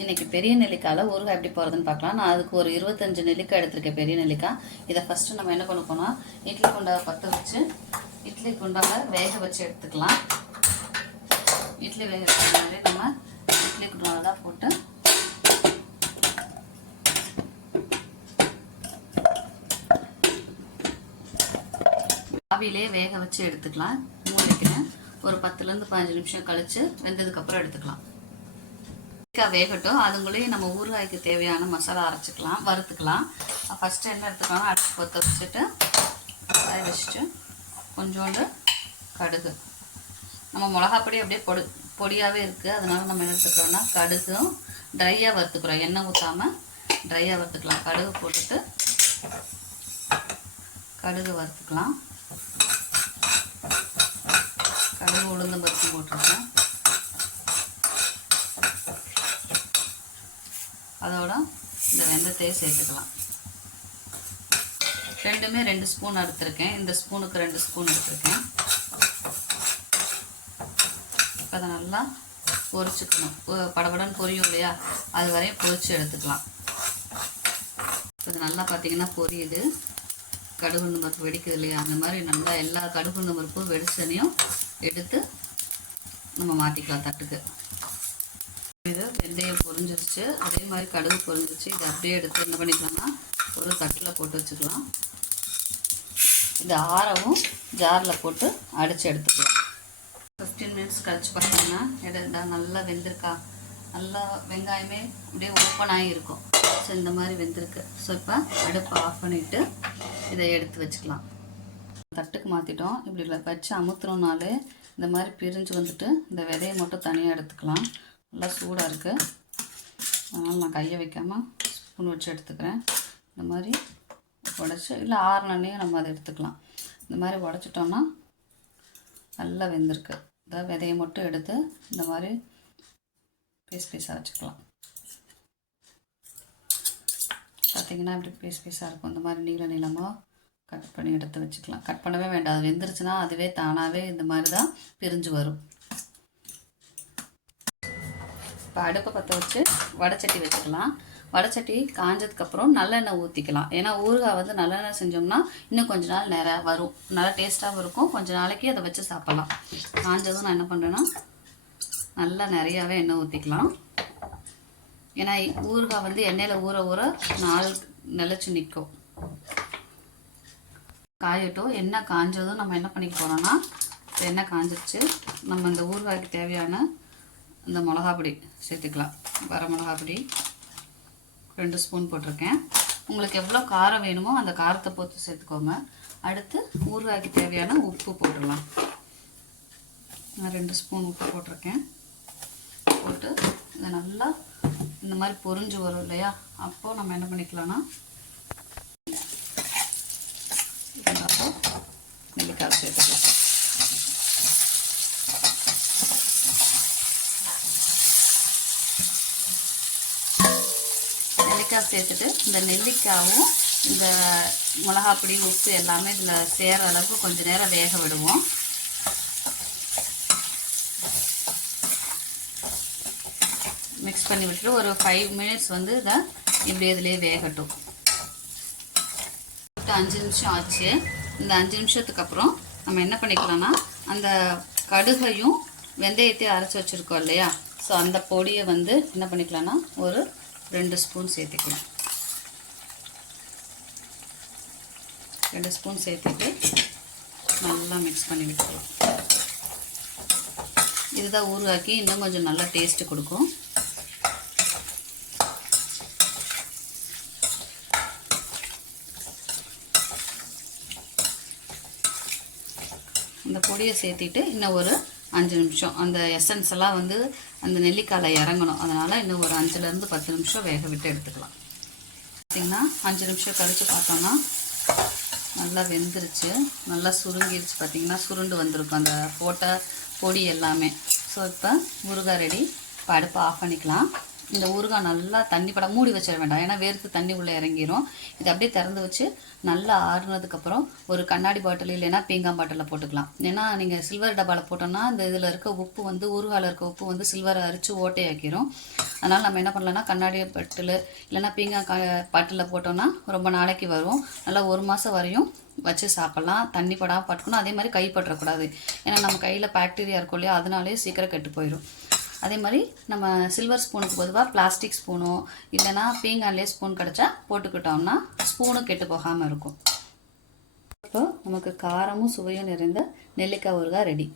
இன்றைக்கி பெரிய நெல்லிக்காயில் ஊறுகாய் எப்படி போகிறதுன்னு பார்க்கலாம். நான் அதுக்கு ஒரு இருபத்தஞ்சு நெல்லிக்காய் எடுத்திருக்கேன் பெரிய நெல்லிக்காய். இதை ஃபஸ்ட்டு நம்ம என்ன பண்ண போனால் இட்லி குண்டாவை பற்ற வச்சு இட்லி குண்டாவை வேக வச்சு எடுத்துக்கலாம். இட்லி வேக வச்சு நம்ம இட்லி குண்டாவை தான் போட்டு ஆவிலே வேக வச்சு எடுத்துக்கலாம். மூடிக்கிறேன் ஒரு பத்துலேருந்து பதினஞ்சு நிமிஷம் கழித்து வெந்ததுக்கப்புறம் எடுத்துக்கலாம். நெல்லிக்காய் வேகட்டும். அதுங்களையும் நம்ம ஊறுகாய்க்கு தேவையான மசாலா அரைச்சிக்கலாம் வறுத்துக்கலாம். ஃபஸ்ட்டு என்ன எடுத்துக்கலாம் அரைச்சி கொத்த வச்சுட்டு காய வச்சுட்டு கொஞ்சோண்டு கடுகு. நம்ம மிளகாப்பொடி அப்படியே பொடி பொடியாகவே இருக்குது அதனால நம்ம என்ன எடுத்துக்கிறோம்னா கடுகும் ட்ரையாக வறுத்துக்கிறோம். எண்ணெய் ஊற்றாமல் ட்ரையாக வறுத்துக்கலாம். கடுகு போட்டுட்டு கடுகு வறுத்துக்கலாம். கடுகு உளுந்து பருப்பு போட்டிருக்கேன். அதோட இந்த வெந்தத்தையே சேர்த்துக்கலாம். ரெண்டுமே ரெண்டு ஸ்பூன் எடுத்திருக்கேன். இந்த ஸ்பூனுக்கு ரெண்டு ஸ்பூன் எடுத்திருக்கேன். இப்போ அதை நல்லா பொரிச்சுக்கணும். படபடன்னு பொரியும் இல்லையா? அது வரையும் பொரிச்சு எடுத்துக்கலாம். இப்போ இது நல்லா பார்த்தீங்கன்னா பொரியுது. கடுகு நம்பருக்கு வெடிக்குது இல்லையா? அந்த மாதிரி நல்லா எல்லா கடுகு நம்பருக்கும் வெடிச்சனையும் எடுத்து நம்ம மாற்றிக்கலாம் தட்டுக்கு. இது வெந்தயம் பொரிஞ்சிருச்சு. அதே மாதிரி கடுகு பொரிஞ்சிருச்சு. இதை அப்படியே எடுத்து என்ன பண்ணிக்கலாம்னா ஒரு தட்டில் போட்டு வச்சுக்கலாம். இது ஆறவும் ஜாரில் போட்டு அடித்து எடுத்துக்கலாம். ஃபிஃப்டீன் மினிட்ஸ் கழிச்சு பார்த்தீங்கன்னா எடுத்தா நல்லா வெந்திருக்கா. நல்லா வெங்காயமே அப்படியே ஓப்பன் ஆகி இருக்கும். ஸோ இந்த மாதிரி வெந்திருக்கு. ஸோ இப்போ அடுப்பை ஆஃப் பண்ணிவிட்டு இதை எடுத்து வச்சுக்கலாம். தட்டுக்கு மாற்றிட்டோம் இப்படி வச்சு அமுத்துறோம்னாலே இந்த மாதிரி பிரிஞ்சு வந்துட்டு இந்த விதையை மட்டும் தனியாக எடுத்துக்கலாம். நல்லா சூடாக இருக்குது அதனால் நான் கையை வைக்காமல் ஸ்பூன் வச்சு எடுத்துக்கிறேன். இந்த மாதிரி உடச்சி இல்லை ஆறுனே நம்ம அதை எடுத்துக்கலாம். இந்த மாதிரி உடச்சிட்டோன்னா நல்லா வெந்திருக்கு. இந்த விதையை மட்டும் எடுத்து இந்த மாதிரி பீஸ் பீஸாக வச்சுக்கலாம். பார்த்தீங்கன்னா இப்படி பீஸ் பீஸாக இருக்கும். இந்த மாதிரி நீள நீளமாக கட் பண்ணி எடுத்து வச்சுக்கலாம். கட் பண்ணவே வேண்டாம். அது வெந்துருச்சுன்னா அதுவே தானாகவே இந்த மாதிரி தான் பிரிஞ்சு வரும். இப்போ அடுப்பை பற்ற வச்சு வடைச்சட்டி வச்சுக்கலாம். வடைச்சட்டி காஞ்சதுக்கப்புறம் நல்லெண்ணெய் ஊற்றிக்கலாம் ஏன்னா ஊறுகாய் வந்து நல்லெண்ணெய் செஞ்சோம்னா இன்னும் கொஞ்ச நாள் நிறையா வரும். நல்லா டேஸ்ட்டாகவும் இருக்கும். கொஞ்ச நாளைக்கு அதை வச்சு சாப்பிட்லாம். காஞ்சதும் நான் என்ன பண்ணுறேன்னா நல்லா நிறையாவே எண்ணெய் ஊற்றிக்கலாம் ஏன்னா ஊறுகாய் வந்து எண்ணெயில் ஊற ஊற நாள் நிலச்சி நிற்கும். காயட்டும். எண்ணெய் காஞ்சதும் நம்ம என்ன பண்ணிக்க போகிறோன்னா எண்ணெய் காஞ்சிருச்சு. நம்ம இந்த ஊறுகாய்க்கு தேவையான இந்த மிளகா பொடி சேர்த்துக்கலாம். வர மிளகா பொடி ரெண்டு ஸ்பூன் போட்டிருக்கேன். உங்களுக்கு எவ்வளோ காரம் வேணுமோ அந்த காரத்தை பொறுத்து சேர்த்துக்கோங்க. அடுத்து ஊறுகாய்க்கு தேவையான உப்பு போட்டுடலாம். நான் ரெண்டு ஸ்பூன் உப்பு போட்டிருக்கேன். போட்டு இதை நல்லா இந்த மாதிரி பொரிஞ்சு வரும் இல்லையா? அப்போது நம்ம என்ன பண்ணிக்கலாம்னா அப்போ நெல்லிக்காய் சேர்த்துக்கலாம் நெல்லிக்காய் சேர்த்துட்டு இந்த நெல்லிக்காயும் இந்த மிளகாப்பொடி உப்பு எல்லாமே இதில் சேர்கிற அளவுக்கு கொஞ்சம் நேரம் வேக விடுவோம். மிக்ஸ் பண்ணி விட்டுட்டு ஒரு ஃபைவ் மினிட்ஸ் வந்து இதை இப்படி இதிலே வேகட்டும். அஞ்சு நிமிஷம் ஆச்சு. இந்த அஞ்சு நிமிஷத்துக்கு அப்புறம் நம்ம என்ன பண்ணிக்கலாம்னா அந்த கடுகையும் வெந்தயத்தையும் அரைச்சி வச்சுருக்கோம் இல்லையா? ஸோ அந்த பொடியை வந்து என்ன பண்ணிக்கலாம்னா ஒரு ரெண்டு ஸ்பூன் சேர்த்துக்கலாம். ரெண்டு ஸ்பூன் சேர்த்துட்டு நல்லா மிக்ஸ் பண்ணி விட்டுக்கலாம். இதுதான் ஊறுகாக்கி இன்னும் கொஞ்சம் நல்லா டேஸ்ட்டு கொடுக்கும். இந்த சேர்த்திட்டு இன்னும் ஒரு அஞ்சு நிமிஷம். அந்த எசன்ஸ் எல்லாம் வந்து அந்த நெல்லிக்காயில் இறங்கணும். அதனால் இன்னும் ஒரு அஞ்சுலேருந்து பத்து நிமிஷம் வேக விட்டு எடுத்துக்கலாம். பார்த்திங்கன்னா அஞ்சு நிமிஷம் கழித்து பார்த்தோன்னா நல்லா வெந்துருச்சு. நல்லா சுருங்கிருச்சு. பார்த்திங்கன்னா சுருண்டு வந்திருக்கும். அந்த போட்ட பொடி எல்லாமே. ஸோ இப்போ முருகா ரெடி. இப்போ அடுப்பை ஆஃப் பண்ணிக்கலாம். இந்த ஊறுகாய் நல்லா தண்ணி படம் மூடி வச்சிட வேண்டாம். ஏன்னா வேர்த்து தண்ணி உள்ளே இறங்கிரும். இதை அப்படியே திறந்து வச்சு நல்லா ஆறுனதுக்கப்புறம் ஒரு கண்ணாடி பாட்டில் இல்லைன்னா பீங்கான் பாட்டிலில் போட்டுக்கலாம். ஏன்னா நீங்கள் சில்வர் டப்பாவில் போட்டோம்னா இந்த இதில் இருக்க உப்பு வந்து ஊறுகாயில் இருக்க உப்பு வந்து சில்வரை அரிச்சு ஓட்டையாக்கிரும். அதனால் நம்ம என்ன பண்ணலாம்னா கண்ணாடி பாட்டில் இல்லைன்னா பீங்காய் கா பாட்டிலில் போட்டோம்னா ரொம்ப நாளைக்கு வரும். நல்லா ஒரு மாதம் வரையும் வச்சு சாப்பிட்லாம். தண்ணி படாமல் பட்டுக்கணும். அதே மாதிரி கை பற்றக்கூடாது. ஏன்னா நம்ம கையில் பாக்டீரியா இருக்கும் இல்லையா அதனாலே சீக்கிரம் கெட்டு போயிடும் அதே மாதிரி நம்ம சில்வர் ஸ்பூனுக்கு பொதுவாக பிளாஸ்டிக் ஸ்பூனோ இல்லைன்னா பீங்கான்லேயே ஸ்பூன் கிடச்சா போட்டுக்கிட்டோம்னா ஸ்பூனும் கெட்டு போகாமல் இருக்கும். இப்போ நமக்கு காரமும் சுவையும் நிறைந்த நெல்லிக்காய் ஊறுகாய் ரெடி